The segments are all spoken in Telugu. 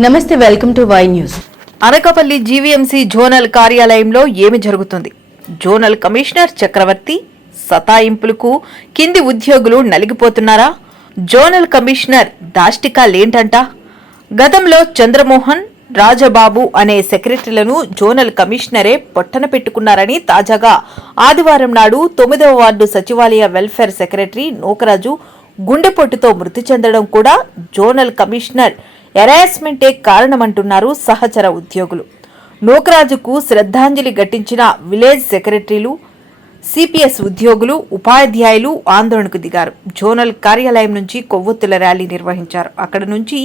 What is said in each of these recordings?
నమస్తే welcome to Y news. Anakapalli GVMC zonal కార్యాలయంలో ఏమి జరుగుతుంది? జోనల్ కమిషనర్ చక్రవర్తి సతాయింపులకు కింది ఉద్యోగులు నలిగిపోతున్నారా? Zonal commissioner దాష్టికాలేంటంట? గతంలో చంద్రమోహన్ రాజబాబు అనే సెక్రటరీలను జోనల్ కమిషనరే పొట్టన పెట్టుకున్నారని తాజాగా ఆదివారం నాడు తొమ్మిదవ వార్డు సచివాలయ వెల్ఫేర్ సెక్రటరీ నూకరాజు గుండెపోటుతో మృతి చెందడం కూడా జోనల్ కమిషనర్ ఎరాస్మెంటే కారణమంటున్నారు సహచర ఉద్యోగులు. నూకరాజుకు శ్రద్ధాంజలి ఘటించిన విలేజ్ సెక్రటరీలు సిపిఎస్ ఉద్యోగులు ఉపాధ్యాయులు ఆందోళనకు దిగారు. జోనల్ కార్యాలయం నుంచి కొవ్వొత్తుల ర్యాలీ నిర్వహించారు. అక్కడ నుంచి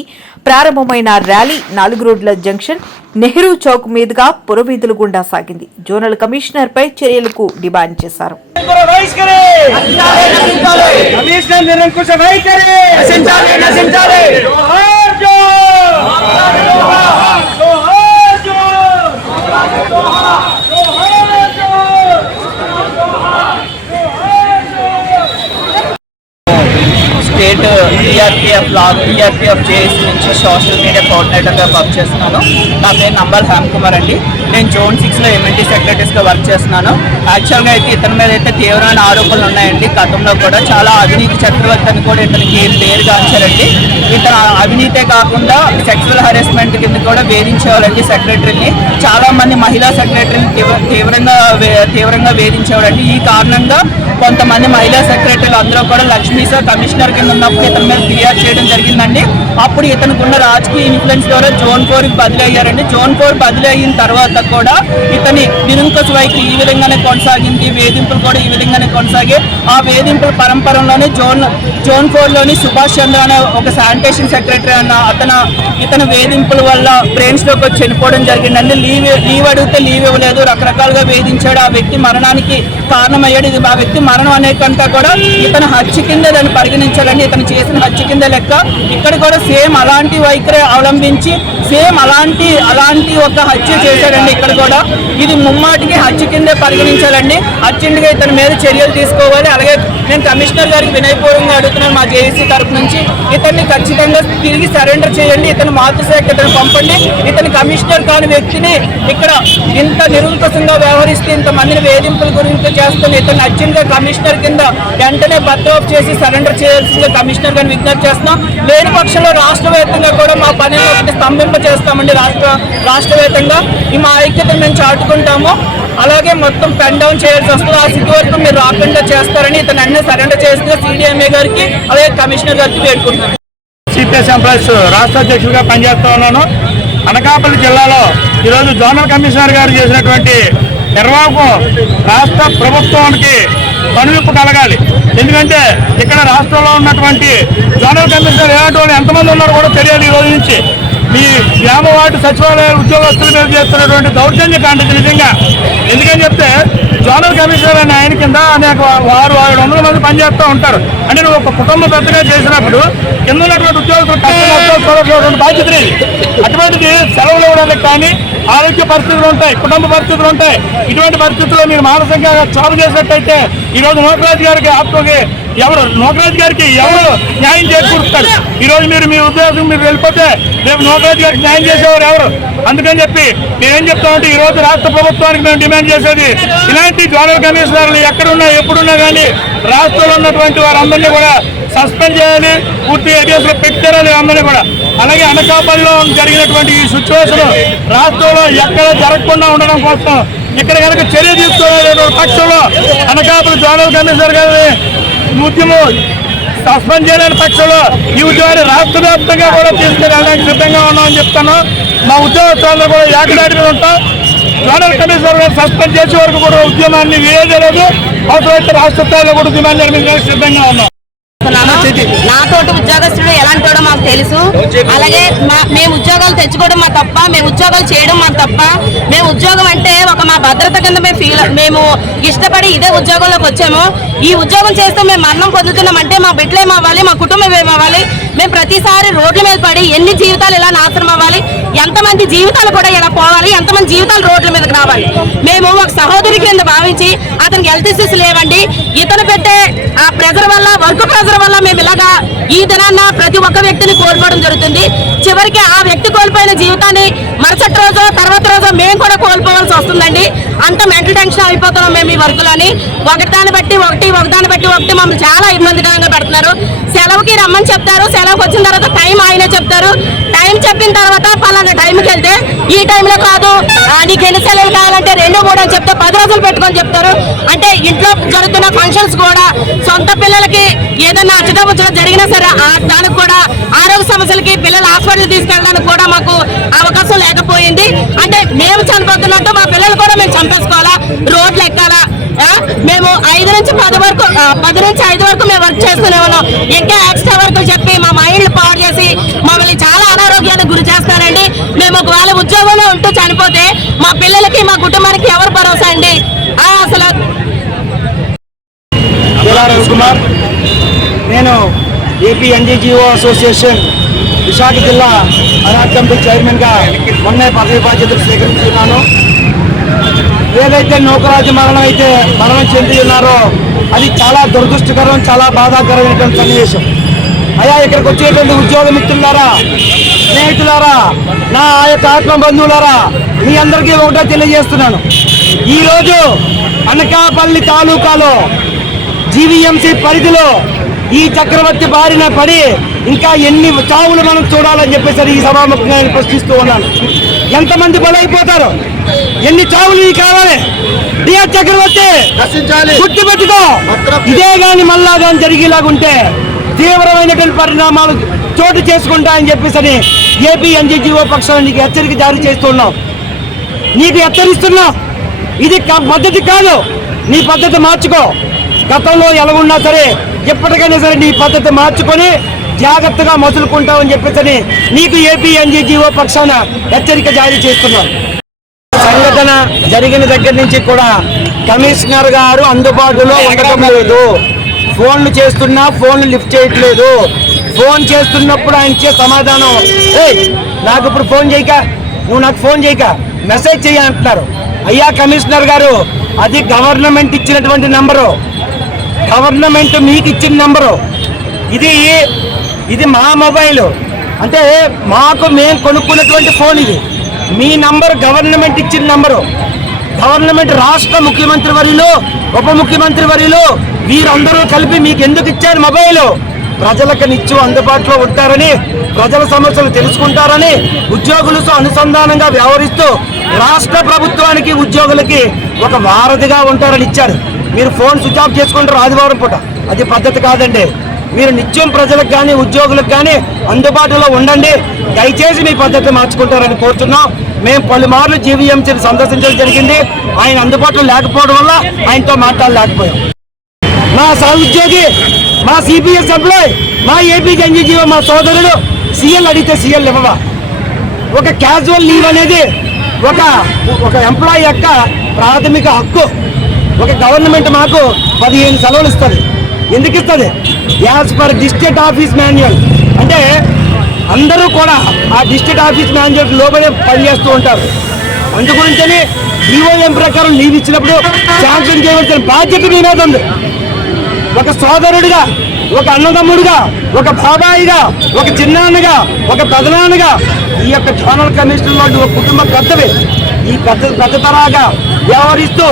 ప్రారంభమైన ర్యాలీ నాలుగు రోడ్ల జంక్షన్ నెహ్రూ చౌక్ మీదుగా పురవీధుల గుండా సాగింది. జోనల్ కమిషనర్పై చర్యలకు డిమాండ్ చేశారు. నిరంకుశ స్టేట్ టీఆర్పీఎఫ్ లాగ్ టీఆర్పీఎఫ్ జేఏసీ నుంచి సోషల్ మీడియా కోఆర్డినేటర్గా వర్క్ చేస్తున్నాను నా పేరు నంబర్ హేమ్ కుమార్ అండి. నేను జోన్ సిక్స్లో ఎంఎన్టీ సెక్రటరీస్గా వర్క్ చేస్తున్నాను. యాక్చువల్గా అయితే ఇతని మీద అయితే తీవ్రమైన ఆరోపణలు ఉన్నాయండి. గతంలో కూడా చాలా అవినీతి చక్రవర్తి అని కూడా ఇతనికి పేరు ఉంచారండి ఇతను అవినీతే కాకుండా సెక్షువల్ హెరాస్మెంట్ కింద కూడా వేధించేవాళ్ళండి సెక్రటరీని. చాలా మంది మహిళా సెక్రటరీని తీవ్రంగా తీవ్రంగా వేధించేవాడండి ఈ కారణంగా కొంతమంది మహిళా సెక్రటరీలు అందరూ కూడా లక్ష్మీ సార్ కమిషనర్ కింద ఉన్నప్పుడు ఇతని మీద ఫిర్యాదు చేయడం జరిగిందండి. అప్పుడు ఇతనుకున్న రాజకీయ ఇన్ఫ్లుయెన్స్ ద్వారా జోన్ ఫోర్కి బదిలీ అయ్యారండి. జోన్ ఫోర్ బదిలీ అయిన తర్వాత కూడా ఇతని నిరంకుశ వైఖరి ఈ విధంగానే కొనసాగింది వేధింపులు కూడా ఈ విధంగానే కొనసాగే ఆ వేధింపుల పరంపరలోనే జోన్ జోన్ ఫోర్లోని సుభాష్ చంద్ర అనే ఒక శానిటేషన్ సెక్రటరీ అన్న అతను ఇతను వేధింపుల వల్ల బ్రెయిన్ స్ట్రోక్ వచ్చి చనిపోవడం జరిగిందండి. లీవ్ లీవ్ అడిగితే లీవ్ ఇవ్వలేదు. రకరకాలుగా వేధించాడు. ఆ వ్యక్తి మరణానికి కారణమయ్యాడు. ఇది ఆ వ్యక్తి మరణం అనే కంటే కూడా ఇతను హత్య కింద దాన్ని పరిగణించాలండి ఇతను చేసిన హత్య కింద లెక్క. ఇక్కడ కూడా సేమ్ అలాంటి వైఖరి అవలంబించి సేమ్ అలాంటి అలాంటి ఒక హత్య చేశాడండి. ఇక్కడ కూడా. ఇది ముమ్మాటికి హత్య కిందే పరిగణించాలండి. అర్జెంటుగా ఇతని మీద చర్యలు తీసుకోవాలి. అలాగే నేను కమిషనర్ గారికి వినయపూర్వంగా అడుగుతున్నాను మా జేఏసీ తరఫు నుంచి. ఇతన్ని ఖచ్చితంగా తిరిగి సరెండర్ చేయండి ఇతను మాతృశాఖ ఇతను పంపండి. ఇతని కమిషనర్ కాని వ్యక్తిని ఇక్కడ ఇంత నిరంకుశంగా వ్యవహరిస్తే ఇంత మందిని వేధింపుల గురించి చేస్తున్న ఇతను అర్జెంట్గా కమిషనర్ కింద వెంటనే బర్త్ చేసి సరెండర్ చేయాల్సిందిగా కమిషనర్ గారిని విజ్ఞప్తి చేస్తున్నాం. లేని పక్షంలో రాష్ట్ర వ్యాప్తంగా కూడా మా పని స్తంభింప చేస్తామండి రాష్ట్ర రాష్ట్ర వ్యాప్తంగా. ఈ మా ఐక్యతను మేము చాటుకుంటాము. అలాగే మొత్తం పెన్ డౌన్ చేయాల్సి వస్తుంది. ఆ స్థితి వరకు మీరు రాకుండా చేస్తారని ఇతను అన్ని సరెండర్ చేసిన సిడిఎంఏ గారికి అలాగే కమిషనర్ గారికి వేడుకుంటున్నాను. సిపిఎస్ ఎంప్లాయీస్ రాష్ట్ర అధ్యక్షుడిగా పనిచేస్తూ ఉన్నాను. అనకాపల్లి జిల్లాలో ఈరోజు జోనల్ కమిషనర్ గారు చేసినటువంటి నిర్వాహకం రాష్ట్ర ప్రభుత్వానికి కనువిప్పు కలగాలి. ఎందుకంటే ఇక్కడ రాష్ట్రంలో ఉన్నటువంటి జోనల్ కమిషనర్ ఎలాంటి వాళ్ళు ఎంతమంది ఉన్నారో కూడా తెలియాలి ఈ రోజు నుంచి. మీ గ్రామ వార్డు సచివాలయ ఉద్యోగస్తుల మీద చేస్తున్నటువంటి దౌర్జన్య కాండ నిజంగా. ఎందుకని చెప్తే జోనల్ కమిషనర్ అనే ఆయన కింద అనేక వారు ఆరు వందల మంది పనిచేస్తూ ఉంటారు. అంటే నువ్వు ఒక కుటుంబ పెద్దగా చేసినప్పుడు కింద ఉన్నటువంటి ఉద్యోగస్తులు కష్టం చూడటువంటి బాధ్యత. అటువంటిది సెలవులు ఇవ్వడానికి కానీ ఆరోగ్య పరిస్థితులు ఉంటాయి కుటుంబ పరిస్థితులు ఉంటాయి. ఇటువంటి పరిస్థితుల్లో మీరు మానసికంగా చాలు చేసినట్టయితే ఈ రోజు నోకరాజు గారికి ఆత్మకి ఎవరు నోకరాజు గారికి ఎవరు న్యాయం చేకూరుస్తారు? ఈ రోజు మీరు మీ ఉద్యోగం మీరు వెళ్ళిపోతే రేపు నోకరాజు గారికి న్యాయం చేసేవారు ఎవరు? అందుకని చెప్పి మేమేం చెప్తామంటే ఈ రోజు రాష్ట్ర ప్రభుత్వానికి మేము డిమాండ్ చేసేది ఇలాంటి జోనల్ కమిషనర్లు ఎక్కడున్నా ఎప్పుడున్నా కానీ రాష్ట్రంలో ఉన్నటువంటి వారందరినీ కూడా సస్పెండ్ చేయాలి పూర్తి ఏరియాస్లో పెట్టారని అందరినీ కూడా. అలాగే అనకాపల్లిలో జరిగినటువంటి ఈ సిచ్యువేషన్ రాష్ట్రంలో ఎక్కడ జరగకుండా ఉండడం కోసం ఇక్కడ కనుక చర్య తీసుకోలేని పక్షంలో అనకాపల్లి జోనల్ కమిషనర్ గారిని ఉద్యమం సస్పెండ్ చేయలేని పక్షంలో ఈ ఉద్యోగాన్ని రాష్ట్ర వ్యాప్తంగా కూడా తీసుకెళ్ళడానికి సిద్ధంగా ఉన్నామని చెప్తాను మా ఉద్యోగస్తులందరూ కూడా ఏకదాటి మీద ఉంటాం. జోనల్ కమిషనర్ గారు సస్పెండ్ చేసే వరకు కూడా ఉద్యమాన్ని వేయలేదు అవసరమైతే రాష్ట్ర స్థాయిలో కూడా ఉద్యమాన్ని నిర్మించడానికి సిద్ధంగా ఉన్నాం. నాతోటి ఉద్యోగస్తుడు ఎలాంటి మాకు తెలుసు. అలాగే మా మేము ఉద్యోగాలు తెచ్చుకోవడం మా తప్ప మేము ఉద్యోగాలు చేయడం మా తప్ప. మేము ఉద్యోగం అంటే ఒక మా భద్రత కింద మేము ఫీల్ మేము ఇష్టపడి ఇదే ఉద్యోగంలోకి వచ్చాము. ఈ ఉద్యోగం చేస్తే మేము మరణం పొందుతున్నాం అంటే మా బిడ్డలేమవ్వాలి మా కుటుంబం ఏమవ్వాలి మేము ప్రతిసారి రోడ్ల మీద పడి ఎన్ని జీవితాలు ఇలా నాశనం అవ్వాలి? ఎంతమంది జీవితాలు కూడా ఇలా పోవాలి ఎంతమంది జీవితాలు రోడ్ల మీదకి రావాలి. మేము ఒక సహోదరి కింద భావించి అతనికి హెల్త్ ఇష్యూస్ లేవండి. ఇతను పెట్టే ఆ ప్రెజర్ వల్ల వర్క్ ప్రెజర్ వల్ల మేము ఇలాగా ఈ దినాన్న ప్రతి ఒక్క వ్యక్తిని కోల్పోవడం జరుగుతుంది. చివరికి ఆ వ్యక్తి కోల్పోయిన జీవితాన్ని మరుసటి రోజు తర్వాత రోజు మేము కూడా కోల్పోవాల్సి వస్తుందండి. అంత మెంటల్ టెన్షన్ అయిపోతున్నాం మేము ఈ వర్క్లోని ఒకదాన్ని బట్టి ఒకటి ఒకదాన్ని బట్టి ఒకటి మమ్మల్ని చాలా ఇబ్బందికరంగా పెడుతున్నారు. సెలవుకి రమ్మని చెప్తారు. సెలవుకి వచ్చిన తర్వాత టైం ఆయన చెప్తారు. టైం చెప్పిన తర్వాత పలానా టైంకి వెళ్తే ఈ టైంలో కాదు. నీకు ఎన్ని సెలవులు కావాలంటే రెండు మూడు అని చెప్తే పది రోజులు పెట్టుకొని చెప్తారు. అంటే ఇంట్లో జరుగుతున్న ఫంక్షన్స్ కూడా సొంత పిల్లలకి ఏదైనా అచ్చటముచ్చట జరిగినా సరే ఆ దానికి కూడా ఆరోగ్య సమస్యలకి పిల్లలు హాస్పిటల్ తీసుకెళ్ళడానికి కూడా మాకు అవకాశం లేకపోయింది. అంటే మేము చనిపోతున్నట్టు మా పిల్లలు కూడా మేము చంపేసుకోవాలా? రోడ్లు ఎక్కాలా? మేము ఐదు నుంచి పది వరకు పది నుంచి ఐదు వరకు మేము వర్క్ చేస్తూనే ఉన్నాం. ఇంకా ఎక్స్ట్రా వర్క్ చెప్పి మా మైండ్లు పాడు చేసి మమ్మల్ని చాలా అనారోగ్యానికి గురి చేస్తారండి. మేము ఒకవేళ ఉద్యోగంలో ఉంటూ చనిపోతే మా పిల్లలకి మా కుటుంబానికి ఎవరు భరోసా అండి? అసలు కుమార్. నేను ఏపీ ఎన్జీజీఓ అసోసియేషన్ విశాఖ జిల్లా అనాథ కమిటీ చైర్మన్గా మొన్నే పదవి బాధ్యతలు స్వీకరించున్నాను ఏదైతే నౌకరాజు మరణం అయితే మరణం చెంది ఉన్నారో అది చాలా దురదృష్టకరం చాలా బాధాకరమైనటువంటి సన్నివేశం. అయ్యా ఇక్కడికి వచ్చేటువంటి ఉద్యోగ మిత్రులారా స్నేహితులారా నా ఆ యొక్క ఆత్మ బంధువులారా మీ అందరికీ ఒకటే తెలియజేస్తున్నాను. ఈరోజు అనకాపల్లి తాలూకాలో జీవీఎంసీ పరిధిలో ఈ చక్రవర్తి బారిన పడి ఇంకా ఎన్ని చావులు మనం చూడాలని చెప్పేసి ఈ సభాముఖంగా నేను ప్రశ్నిస్తూ ఉన్నాను. ఎంతమంది బలైపోతారు? ఎన్ని చావులు నీకు కావాలి? డిఆర్ చక్రవర్తి గుర్తు పెట్టుకో ఇదే గాని మళ్ళా గాని జరిగేలాగుంటే తీవ్రమైనటువంటి పరిణామాలు చోటు చేసుకుంటాయని చెప్పేసి అని ఏపీ ఎన్జీజీఓ పక్షాన్ని నీకు హెచ్చరిక జారీ చేస్తున్నాం. నీకు హెచ్చరిస్తున్నా. ఇది పద్ధతి కాదు. నీ పద్ధతి మార్చుకో. గతంలో ఎలా ఉన్నా సరే ఎప్పటికైనా సరే నీ పద్ధతి మార్చుకొని జాగ్రత్తగా మొదలుకుంటామని చెప్పేసి నీకు ఏపీ ఎన్జీజీఓ పక్షాన హెచ్చరిక జారీ చేస్తున్నాం. సంఘటన జరిగిన దగ్గర నుంచి కూడా కమిషనర్ గారు అందుబాటులో ఉండటం లేదు. ఫోన్లు చేస్తున్నా ఫోన్లు లిఫ్ట్ చేయట్లేదు. ఫోన్ చేస్తున్నప్పుడు ఆయన ఇచ్చే సమాధానం ఏయ్ నాకు ఇప్పుడు ఫోన్ చేయక నువ్వు నాకు ఫోన్ చేయక మెసేజ్ చెయ్యి అంటున్నారు. అయ్యా కమిషనర్ గారు అది గవర్నమెంట్ ఇచ్చినటువంటి నంబరు. గవర్నమెంట్ మీకు ఇచ్చిన నంబరు. ఇది ఇది మా మొబైల్. అంటే మాకు మేము కొనుక్కున్నటువంటి ఫోన్ ఇది. మీ నంబర్ గవర్నమెంట్ ఇచ్చిన నంబరు. గవర్నమెంట్ రాష్ట్ర ముఖ్యమంత్రి వరిలో ఉప ముఖ్యమంత్రి వరిలో వీరందరూ కలిపి మీకు ఎందుకు ఇచ్చారు మొబైల్? ప్రజలకు నిత్యం అందుబాటులో ఉంటారని ప్రజల సమస్యలు తెలుసుకుంటారని ఉద్యోగులతో అనుసంధానంగా వ్యవహరిస్తూ రాష్ట్ర ప్రభుత్వానికి ఉద్యోగులకి ఒక వారధిగా ఉంటారని ఇచ్చారు. మీరు ఫోన్ స్విచ్ ఆఫ్ చేసుకుంటారు ఆదివారం పూట. అది పద్ధతి కాదండి. మీరు నిత్యం ప్రజలకు కానీ ఉద్యోగులకు కానీ అందుబాటులో ఉండండి. దయచేసి మీ పద్ధతి మార్చుకుంటారని కోరుతున్నాం మేము పలుమార్లు జీవీఎంసీని సందర్శించడం జరిగింది. ఆయన అందుబాటులో లేకపోవడం వల్ల ఆయనతో మాట్లాడలేకపోయాం. మా సహోద్యోగి మా సిపిఎస్ ఎంప్లాయ్ మా ఏపీ ఎన్జీజీఓ మా సోదరుడు సీఎల్ అడిగితే సీఎల్ ఇవ్వవా ఒక క్యాజువల్ లీవ్ అనేది ఒక ఒక ఎంప్లాయ్ యొక్క ప్రాథమిక హక్కు. ఒక గవర్నమెంట్ మాకు పదిహేను సెలవులు ఇస్తుంది. ఎందుకు ఇస్తుంది? As per district office manual అంటే అందరూ కూడా ఆ డిస్ట్రిక్ట్ ఆఫీస్ మేనేజర్ లోపలే పనిచేస్తూ ఉంటారు. అందుగురించని ఈఓఎం ప్రకారం లీవ్ ఇచ్చినప్పుడు శాంక్షన్ చేయవలసిన బాధ్యత మీ మీద ఉంది. ఒక సోదరుడిగా ఒక అన్నదమ్ముడిగా ఒక బాబాయిగా ఒక చిన్నాన్నగా ఒక పెదనాన్నగా ఈ యొక్క జోనల్ కమిషన్ లాంటి ఒక కుటుంబ పెద్దవి ఈ పెద్ద పెద్ద తరాగా వ్యవహరిస్తూ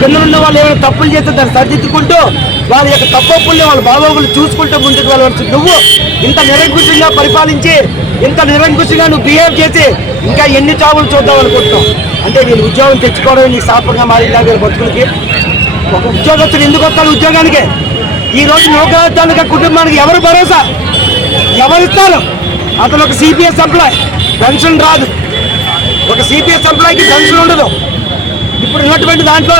కింద ఉన్న వాళ్ళు ఏమైనా తప్పులు చేస్తే దాన్ని సరిదిద్దుకుంటూ వాళ్ళ యొక్క తప్పుల్ని వాళ్ళ బాగోగులు చూసుకుంటూ ముందుకు వెళ్ళవలసి నువ్వు ఇంత నిరంకుశంగా పరిపాలించి ఇంత నిరంకుశంగా నువ్వు బిహేవ్ చేసి ఇంకా ఎన్ని చావులు చూద్దాం అనుకుంటున్నావు? అంటే వీళ్ళు ఉద్యోగం తెచ్చుకోవడం నీకు శాపంగా మారిందా వీళ్ళ బతుకులకి. ఒక ఉద్యోగస్తులు ఎందుకు వస్తారు ఉద్యోగానికి? ఈ రోజు కుటుంబానికి ఎవరు భరోసా? ఎవరిస్తారు అతను ఒక సిపిఎస్ ఎంప్లాయ్ పెన్షన్ రాదు. ఒక సిపిఎస్ ఎంప్లాయ్కి పెన్షన్ ఉండదు. ఇప్పుడు ఉన్నటువంటి దాంట్లో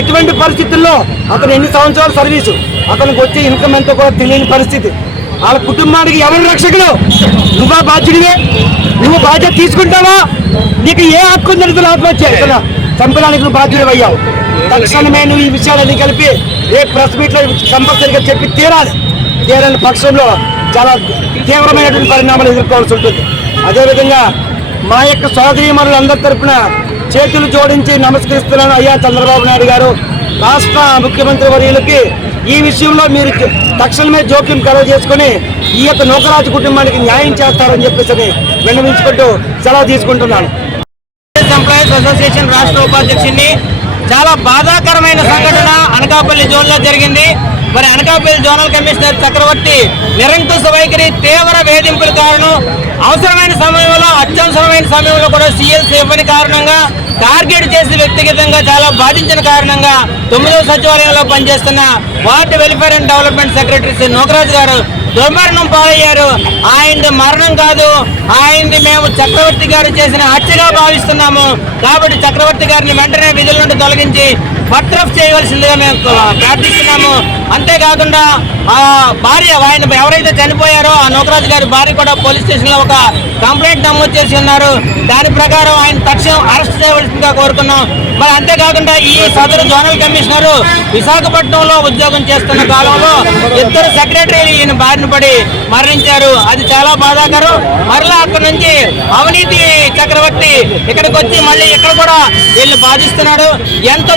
ఎటువంటి పరిస్థితుల్లో అతను ఎన్ని సంవత్సరాల సర్వీసు అతనికి వచ్చే ఇన్కమ్ ఎంతో కూడా తెలియని పరిస్థితి. వాళ్ళ కుటుంబానికి ఎవరు రక్షకులు నువ్వా బాధ్యుడివే? నువ్వు బాధ్యత తీసుకుంటావా? నీకు ఏ హక్కు ఉందని ఆత్మహత్య చంపడానికి నువ్వు బాధ్యుడు అయ్యావు తక్షణమే నువ్వు ఈ విషయాలన్నీ కలిపి ఏ ప్రెస్ మీట్లో కంపల్సరీగా చెప్పి తీరాలి. తీరని పక్షంలో చాలా తీవ్రమైనటువంటి పరిణామాలు ఎదుర్కోవాల్సి ఉంటుంది. అదేవిధంగా మా యొక్క సోదరీమణులందరి తరఫున చేతులు జోడించి నమస్కరిస్తున్నాను అయ్యా చంద్రబాబు నాయుడు గారు. రాష్ట్ర ముఖ్యమంత్రి వర్యులకి ఈ విషయంలో మీరు తక్షణమే జోక్యం కలగజేసుకొని ఈ యొక్క నౌకరాజు కుటుంబానికి న్యాయం చేస్తారని చెప్పేసి విన్నవించుకుంటూ సెలవు తీసుకుంటున్నాను. ఎంప్లాయీస్ అసోసియేషన్ రాష్ట్ర ఉపాధ్యక్షుడిని. చాలా బాధాకరమైన సంఘటన అనకాపల్లి జోన్లో జరిగింది. మరి అనకాపల్లి జోనల్ కమిషనర్ చక్రవర్తి నిరంకుశ వైఖరి తీవ్ర వేధింపుల కారణం అవసరమైన సమయంలో అత్యవసరమైన సమయంలో కూడా సీఎల్సీ ఇవ్వని కారణంగా టార్గెట్ చేసి వ్యక్తిగతంగా చాలా బాధించిన కారణంగా తొమ్మిదవ సచివాలయంలో పనిచేస్తున్న ward welfare and development secretary Shri Nokaraju గారు దుర్మరణం పాలయ్యారు. ఆయనది మరణం కాదు ఆయనది మేము చక్రవర్తి గారు చేసిన హత్యగా భావిస్తున్నాము. కాబట్టి చక్రవర్తి గారిని వెంటనే విధుల నుండి తొలగించి బట్రఫ్ చేయవలసిందిగా మేము ప్రార్థిస్తున్నాము. అంతేకాకుండా ఆ భార్య ఆయన ఎవరైతే చనిపోయారో ఆ నోకరాజు గారి భార్య కూడా పోలీస్ స్టేషన్లో ఒక కంప్లైంట్ నమోదు చేసి ఉన్నారు. దాని ప్రకారం ఆయన తక్షణం అరెస్ట్ చేయవలసిందిగా కోరుకున్నాం. మరి అంతేకాకుండా ఈ సదరు జోనల్ కమిషనర్ విశాఖపట్నంలో ఉద్యోగం చేస్తున్న కాలంలో ఇద్దరు సెక్రటరీలు ఈయన బారిన పడి మరణించారు. అది చాలా బాధాకరం. మరలా అక్కడ నుంచి అవినీతి చక్రవర్తి ఇక్కడికి వచ్చి మళ్ళీ ఇక్కడ కూడా వీళ్ళు బాధిస్తున్నాడు. ఎంత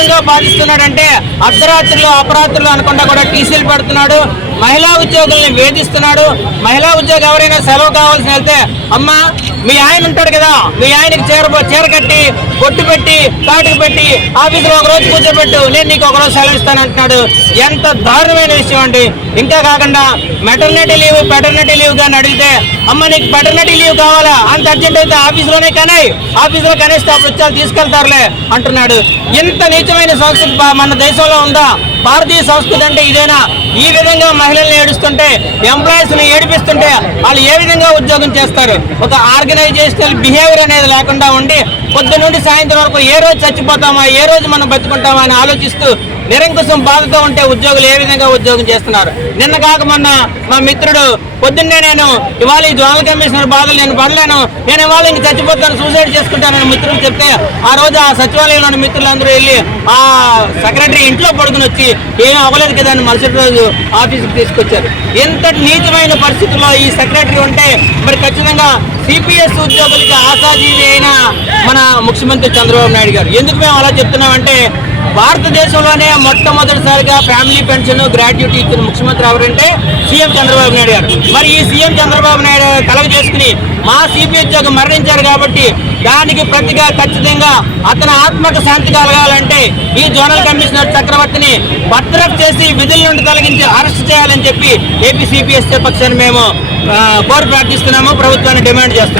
దుర్మార్గంగా బాధిస్తున్నాడంటే అర్ధరాత్రులు అపరాత్రులు అనకుండా కూడా టీసీలు పెడుతున్నాడు. మహిళా ఉద్యోగుల్ని వేధిస్తున్నాడు. మహిళా ఉద్యోగి ఎవరైనా సెలవు కావాల్సి వెళ్తే అమ్మా మీ ఆయన ఉంటాడు కదా మీ ఆయనకి చీర చీర కట్టి కొట్టు పెట్టి కాటుకు పెట్టి ఆఫీసులో ఒక రోజు కూర్చోబెట్టు నేను నీకు ఒక రోజు సెలవు ఇస్తాను అంటున్నాడు. ఎంత దారుణమైన విషయం అండి. ఇంకా కాకుండా మెటర్నిటీ లీవ్ పెటర్నిటీ లీవ్ గాని అడిగితే అమ్మ నీకు పెటర్నిటీ లీవ్ కావాలా? అంత అర్జెంట్ అయితే ఆఫీసులోనే కనాయి ఆఫీసులో కనేస్తే అప్పుడు వచ్చి తీసుకెళ్తారులే అంటున్నాడు. ఇంత నీచమైన సంస్కృతి మన దేశంలో ఉందా? భారతీయ సంస్కృతి అంటే ఇదేనా? ఈ విధంగా మహిళల్ని ఏడుస్తుంటే ఎంప్లాయీస్ని ఏడిపిస్తుంటే వాళ్ళు ఏ విధంగా ఉద్యోగం చేస్తారు? ఒక ఆర్గనైజేషనల్ బిహేవియర్ అనేది లేకుండా ఉండి పొద్దు నుండి సాయంత్రం వరకు ఏ రోజు చచ్చిపోతామా ఏ రోజు మనం బతుకుంటామా అని ఆలోచిస్తూ నిరంకుశం బాధతో ఉంటే ఉద్యోగులు ఏ విధంగా ఉద్యోగం చేస్తున్నారు? నిన్న కాక మొన్న మా మిత్రుడు పొద్దున్నే నేను ఇవాళ ఈ జోనల్ కమిషనర్ బాధలు నేను పడలేను. నేను ఇవాళ ఇంక చచ్చిపోతాను సూసైడ్ చేసుకుంటానని మిత్రులు చెప్తే ఆ రోజు ఆ సచివాలయంలోని మిత్రులందరూ వెళ్ళి ఆ సెక్రటరీ ఇంట్లో పడుకుని వచ్చి ఏం అవ్వలేదు కదా అని మరుసటి రోజు ఆఫీస్కి తీసుకొచ్చారు. ఎంత నీచమైన పరిస్థితుల్లో ఈ సెక్రటరీ ఉంటే మరి ఖచ్చితంగా సిపిఎస్ ఉద్యోగులకి ఆశాజీవి అయిన మన ముఖ్యమంత్రి చంద్రబాబు నాయుడు గారు. ఎందుకు మేము అలా చెప్తున్నామంటే భారతదేశంలోనే మొట్టమొదటిసారిగా ఫ్యామిలీ పెన్షన్ గ్రాడ్యుయేట్ ఇచ్చిన ముఖ్యమంత్రి ఎవరంటే సీఎం చంద్రబాబు నాయుడు గారు. మరి ఈ సీఎం చంద్రబాబు నాయుడు కలగ చేసుకుని మా సిపి ఉద్యోగం మరణించారు కాబట్టి దానికి ప్రతిగా ఖచ్చితంగా అతని ఆత్మకు శాంతి కలగాలంటే ఈ జోనల్ కమిషనర్ చక్రవర్తిని భద్రత చేసి విధుల నుండి తొలగించి అరెస్ట్ చేయాలని చెప్పి ఏపీ సిపిఎస్ఏ పక్షాన్ని మేము ఆ, కోరి ప్రార్థిస్తున్నాము. ప్రభుత్వాన్ని డిమాండ్ చేస్తున్నాము.